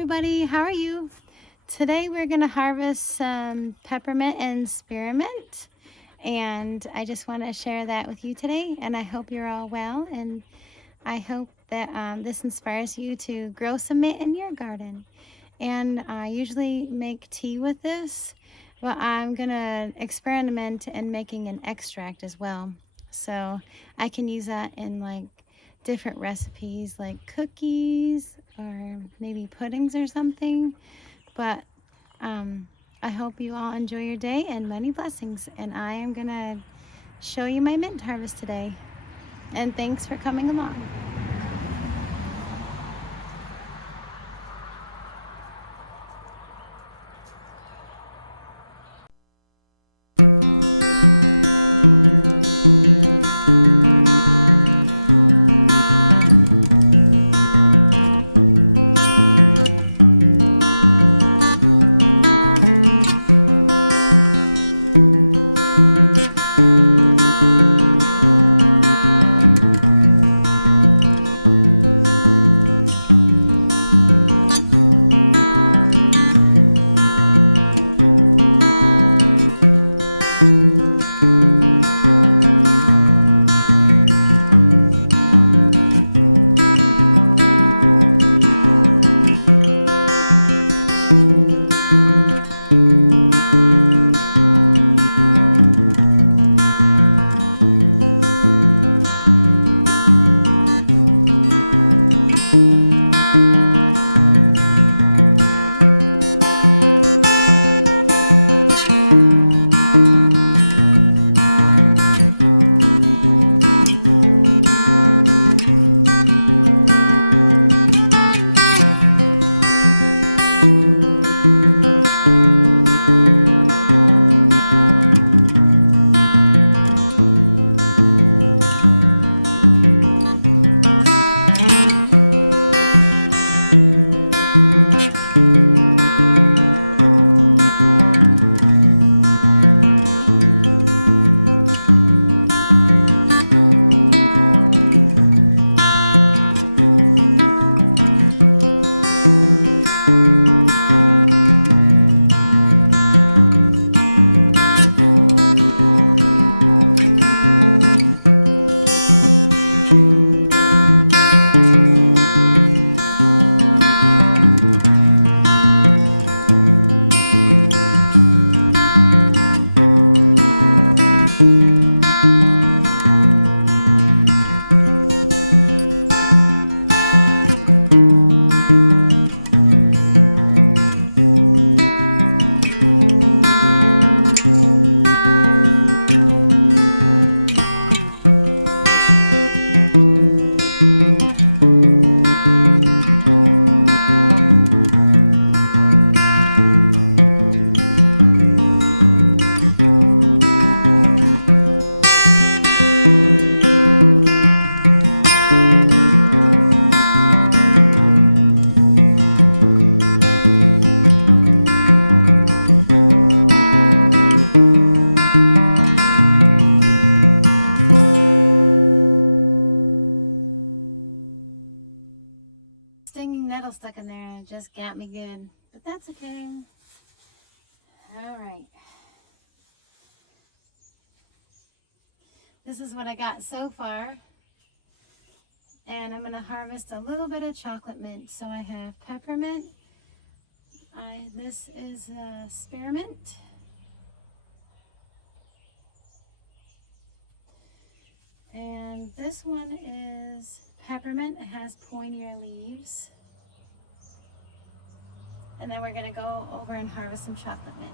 everybody, how are you? Today we're going to harvest some peppermint and spearmint, and I just want to share that with you today, and I hope you're all well, and I hope that this inspires you to grow some mint in your garden. And I usually make tea with this, but I'm going to experiment in making an extract as well. So I can use that in like different recipes like cookies or maybe puddings or something. But I hope you all enjoy your day and many blessings. And I am going to show you my mint harvest today. And thanks for coming along. Stinging nettle stuck in there and it just got me good, but that's okay. All right, this is what I got so far, and I'm going to harvest a little bit of chocolate mint. So I have peppermint, this is spearmint, and this one is peppermint. It has pointier leaves. And then we're going to go over and harvest some chocolate mint.